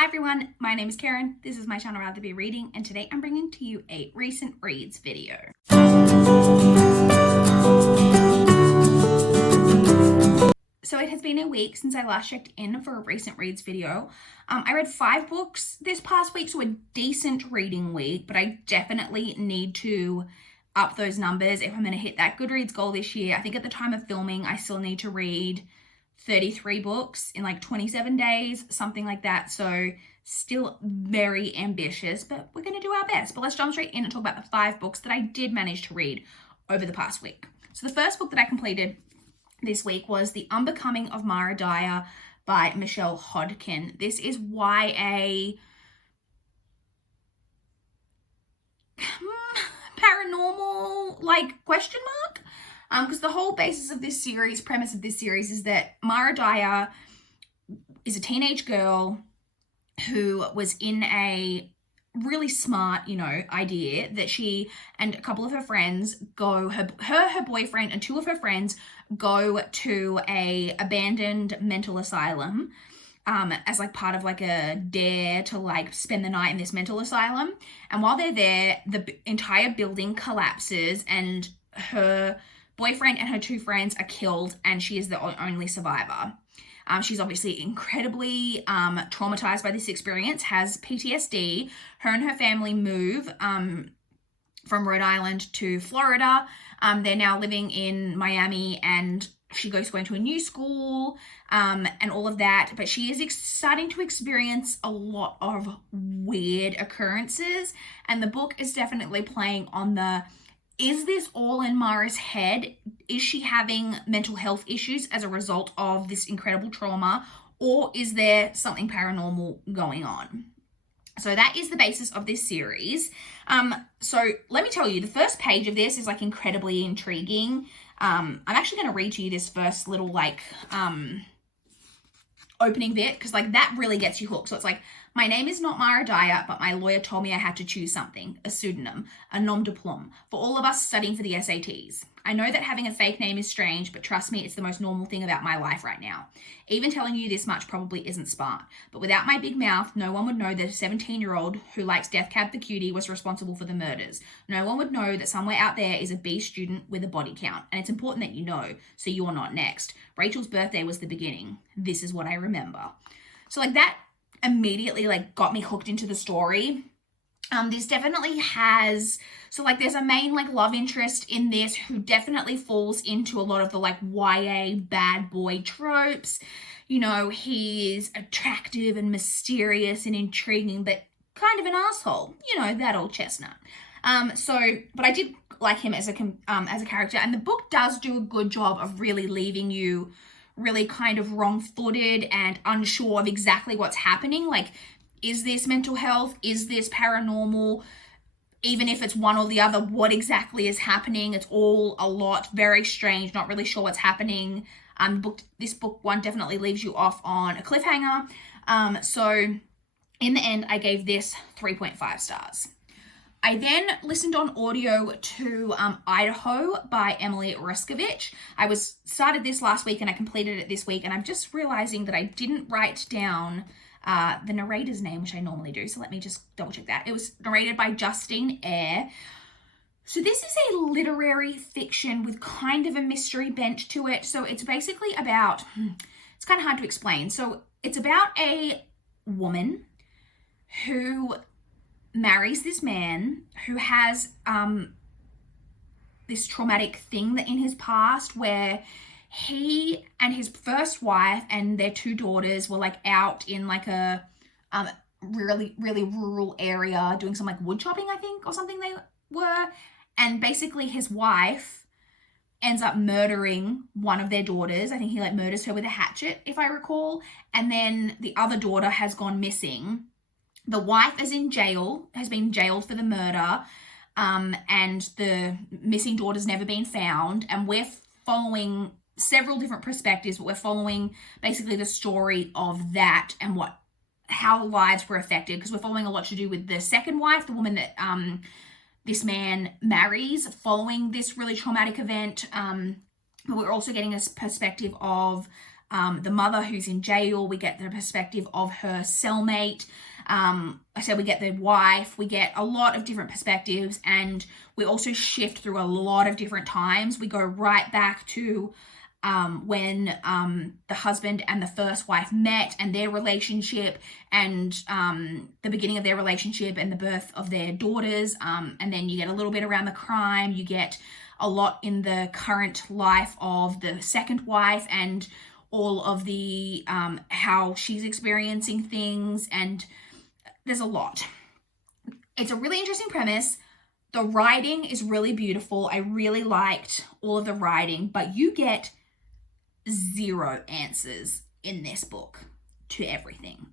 Hi everyone, my name is Karen, this is my channel RatherBeReading, and today I'm bringing to you a recent reads video. So it has been a week since I last checked in for a recent reads video. I read 5 books this past week, so a decent reading week, but I definitely need to up those numbers if I'm going to hit that Goodreads goal this year. I think at the time of filming, I still need to read 33 books in like 27 days, something like that. So still very ambitious, but we're going to do our best. But let's jump straight in and talk about the 5 books that I did manage to read over the past week. So the first book that I completed this week was The Unbecoming of Dyer by Michelle Hodkin. This is YA paranormal, like, question mark? Because the whole premise of this series is that Dyer is a teenage girl who was in a really smart, idea that she and a couple of her friends her boyfriend and 2 of her friends go to a abandoned mental asylum as like part of like a dare to like spend the night in this mental asylum. And while they're there, the entire building collapses and her boyfriend and her 2 friends are killed, and she is the only survivor. She's obviously incredibly traumatized by this experience, has PTSD. Her and her family move from Rhode Island to Florida. They're now living in Miami, and she goes going to a new school and all of that. But she is starting to experience a lot of weird occurrences, and the book is definitely playing on is this all in Mara's head? Is she having mental health issues as a result of this incredible trauma? Or is there something paranormal going on? So that is the basis of this series. So let me tell you, the first page of this is like incredibly intriguing. I'm actually going to read to you this first little like opening bit, because like that really gets you hooked. So it's like, my name is not Dyer, but my lawyer told me I had to choose something, a pseudonym, a nom de plume, for all of us studying for the SATs. I know that having a fake name is strange, but trust me, it's the most normal thing about my life right now. Even telling you this much probably isn't smart, but without my big mouth, no one would know that a 17-year-old who likes Death Cab for Cutie was responsible for the murders. No one would know that somewhere out there is a B student with a body count, and it's important that you know, so you're not next. Rachel's birthday was the beginning. This is what I remember. So like that immediately like got me hooked into the story. This definitely has, so like there's a main like love interest in this who definitely falls into a lot of the like YA bad boy tropes. He's attractive and mysterious and intriguing, but kind of an asshole, that old chestnut. But I did like him as a character, and the book does do a good job of really leaving you really kind of wrong-footed and unsure of exactly what's happening. Like, is this mental health? Is this paranormal? Even if it's one or the other, what exactly is happening? It's all a lot, very strange, not really sure what's happening. This book one definitely leaves you off on a cliffhanger. So in the end, I gave this 3.5 stars. I then listened on audio to Idaho by Emily Ruskovich. I started this last week and I completed it this week, and I'm just realizing that I didn't write down the narrator's name, which I normally do. So let me just double check that. It was narrated by Justine Eyre. So this is a literary fiction with kind of a mystery bent to it. So it's basically about, it's kind of hard to explain. So it's about a woman who marries this man who has this traumatic thing that in his past where he and his first wife and their 2 daughters were like out in like a really, really rural area doing some like wood chopping, I think, or something they were. And basically his wife ends up murdering one of their daughters. I think he like murders her with a hatchet, if I recall. And then the other daughter has gone missing. The wife is in jail, has been jailed for the murder, and the missing daughter's never been found. And we're following several different perspectives, but we're following basically the story of that and how lives were affected, because we're following a lot to do with the second wife, the woman that this man marries following this really traumatic event. But we're also getting a perspective of the mother who's in jail. We get the perspective of her cellmate. I said we get the wife. We get a lot of different perspectives, and we also shift through a lot of different times. We go right back to when the husband and the first wife met and their relationship, and the beginning of their relationship and the birth of their daughters, and then you get a little bit around the crime. You get a lot in the current life of the second wife and all of the how she's experiencing things, and there's a lot. It's a really interesting premise. The writing is really beautiful. I really liked all of the writing, but you get 0 answers in this book to everything.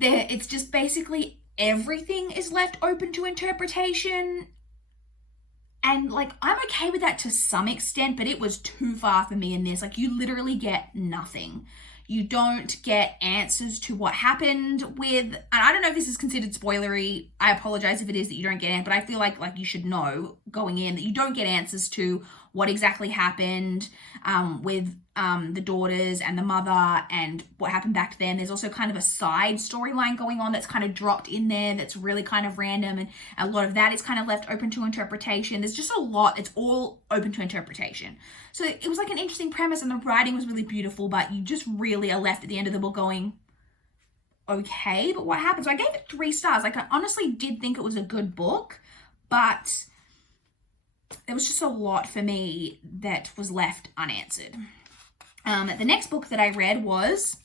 It's just basically everything is left open to interpretation. And like, I'm okay with that to some extent, but it was too far for me in this. Like, you literally get nothing. You don't get answers to what happened with, and I don't know if this is considered spoilery. I apologize if it is that you don't get it, but I feel like you should know going in that you don't get answers to what exactly happened with the daughters and the mother and what happened back then. There's also kind of a side storyline going on that's kind of dropped in there that's really kind of random, and a lot of that is kind of left open to interpretation. There's just a lot. It's all open to interpretation. So it was like an interesting premise, and the writing was really beautiful, but you just really are left at the end of the book going, okay, but what happened? So I gave it 3 stars. Like, I honestly did think it was a good book, but there was just a lot for me that was left unanswered. The next book that I read was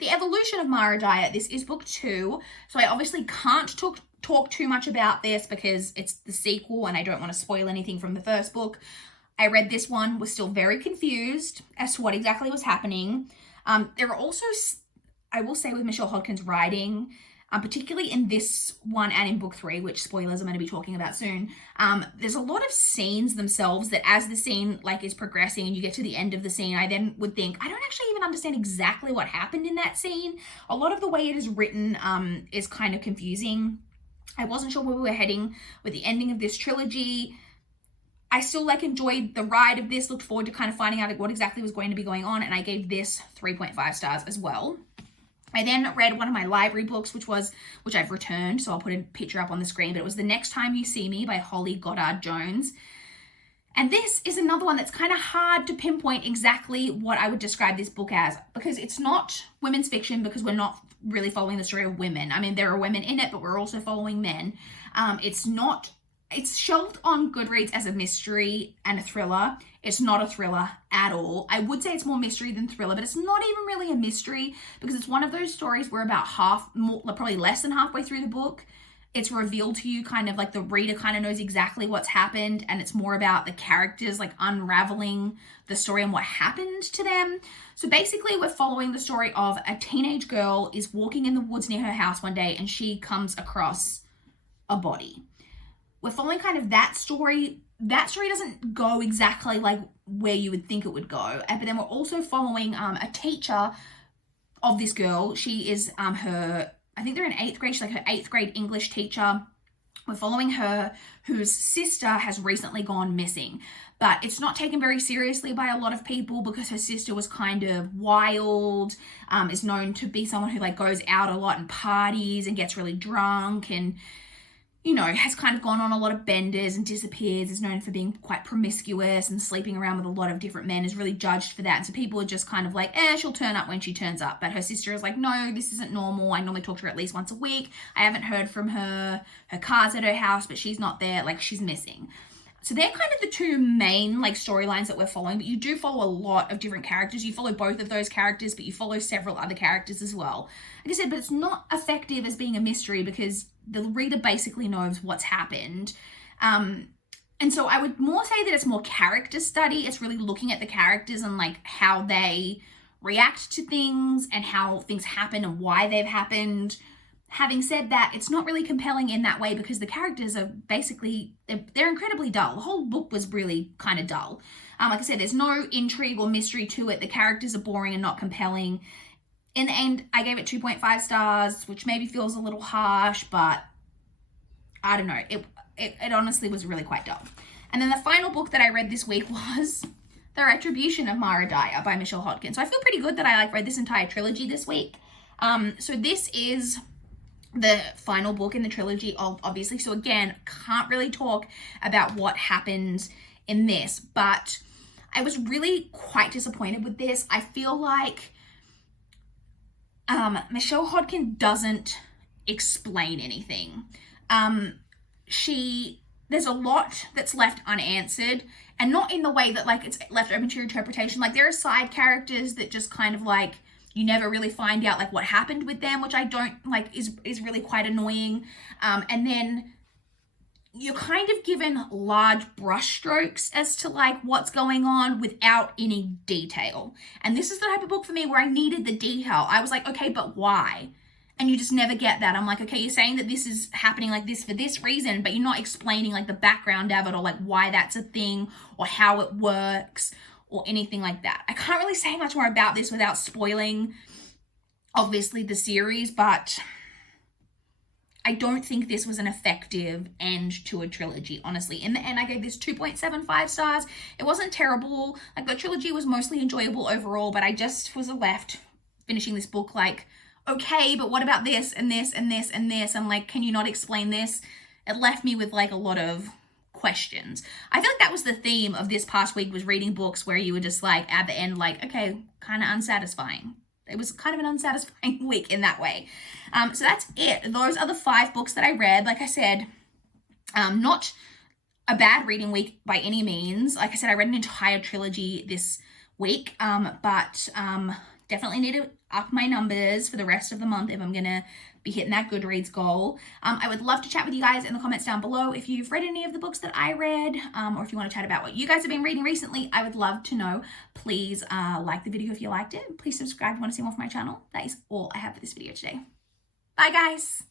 The Evolution of Mara Dyer. This is book 2, so I obviously can't talk too much about this because it's the sequel and I don't want to spoil anything from the first book. I read this one, was still very confused as to what exactly was happening. There are also, I will say, with Michelle Hodkin's writing, particularly in this one and in book 3, which spoilers I'm going to be talking about soon, there's a lot of scenes themselves that as the scene is progressing and you get to the end of the scene, I then would think, I don't actually even understand exactly what happened in that scene. A lot of the way it is written is kind of confusing. I wasn't sure where we were heading with the ending of this trilogy. I still enjoyed the ride of this, looked forward to kind of finding out what exactly was going to be going on, and I gave this 3.5 stars as well. I then read one of my library books, which I've returned, so I'll put a picture up on the screen, but it was The Next Time You See Me by Holly Goddard Jones. And this is another one that's kind of hard to pinpoint exactly what I would describe this book as, because it's not women's fiction, because we're not really following the story of women. I mean, there are women in it, but we're also following men. It's shelved on Goodreads as a mystery and a thriller. It's not a thriller at all. I would say it's more mystery than thriller, but it's not even really a mystery because it's one of those stories where about probably less than halfway through the book, it's revealed to you kind of the reader kind of knows exactly what's happened, and it's more about the characters unraveling the story and what happened to them. So basically we're following the story of a teenage girl is walking in the woods near her house one day and she comes across a body. We're following kind of that story. That story doesn't go exactly where you would think it would go. But then we're also following a teacher of this girl. She is I think they're in 8th grade. She's her 8th grade English teacher. We're following her, whose sister has recently gone missing. But it's not taken very seriously by a lot of people because her sister was kind of wild, is known to be someone who goes out a lot and parties and gets really drunk and has kind of gone on a lot of benders and disappears, is known for being quite promiscuous and sleeping around with a lot of different men, is really judged for that. And so people are just kind of she'll turn up when she turns up. But her sister is no, this isn't normal. I normally talk to her at least once a week. I haven't heard from her. Her car's at her house, but she's not there. She's missing. So they're kind of the 2 main storylines that we're following, but you do follow a lot of different characters. You follow both of those characters, but you follow several other characters as well. Like I said, but it's not effective as being a mystery because the reader basically knows what's happened. And so I would more say that it's more character study. It's really looking at the characters and how they react to things and how things happen and why they've happened. Having said that, it's not really compelling in that way because the characters are basically, they're incredibly dull. The whole book was really kind of dull. Like I said, there's no intrigue or mystery to it. The characters are boring and not compelling. In the end, I gave it 2.5 stars, which maybe feels a little harsh, but I don't know. It honestly was really quite dull. And then the final book that I read this week was The Retribution of Mara Dyer by Michelle Hodkin. So I feel pretty good that I read this entire trilogy this week. So this is the final book in the trilogy, obviously. So again, can't really talk about what happens in this, but I was really quite disappointed with this. I feel like Michelle Hodkin doesn't explain anything. There's a lot that's left unanswered, and not in the way that it's left open to your interpretation. There are side characters that just kind of you never really find out what happened with them, which I don't is really quite annoying. And then you're kind of given large brushstrokes as to what's going on without any detail. And this is the type of book for me where I needed the detail. I was like, okay, but why? And you just never get that. I'm like, okay, you're saying that this is happening like this for this reason, but you're not explaining the background of it, or why that's a thing, or how it works, or anything like that. I can't really say much more about this without spoiling, obviously, the series, but I don't think this was an effective end to a trilogy, honestly. In the end, I gave this 2.75 stars. It wasn't terrible. The trilogy was mostly enjoyable overall, but I just was left finishing this book okay, but what about this and this and this and this? And can you not explain this? It left me with a lot of questions. I feel that was the theme of this past week, was reading books where you were just at the end, okay, kind of unsatisfying. It was kind of an unsatisfying week in that way. So that's it. Those are the 5 books that I read. Like I said, not a bad reading week by any means. Like I said, I read an entire trilogy this week, but definitely need to up my numbers for the rest of the month if I'm going to be hitting that Goodreads goal. I would love to chat with you guys in the comments down below if you've read any of the books that I read, or if you want to chat about what you guys have been reading recently. I would love to know. Please like the video if you liked it. Please subscribe if you want to see more from my channel. That is all I have for this video today. Bye, guys.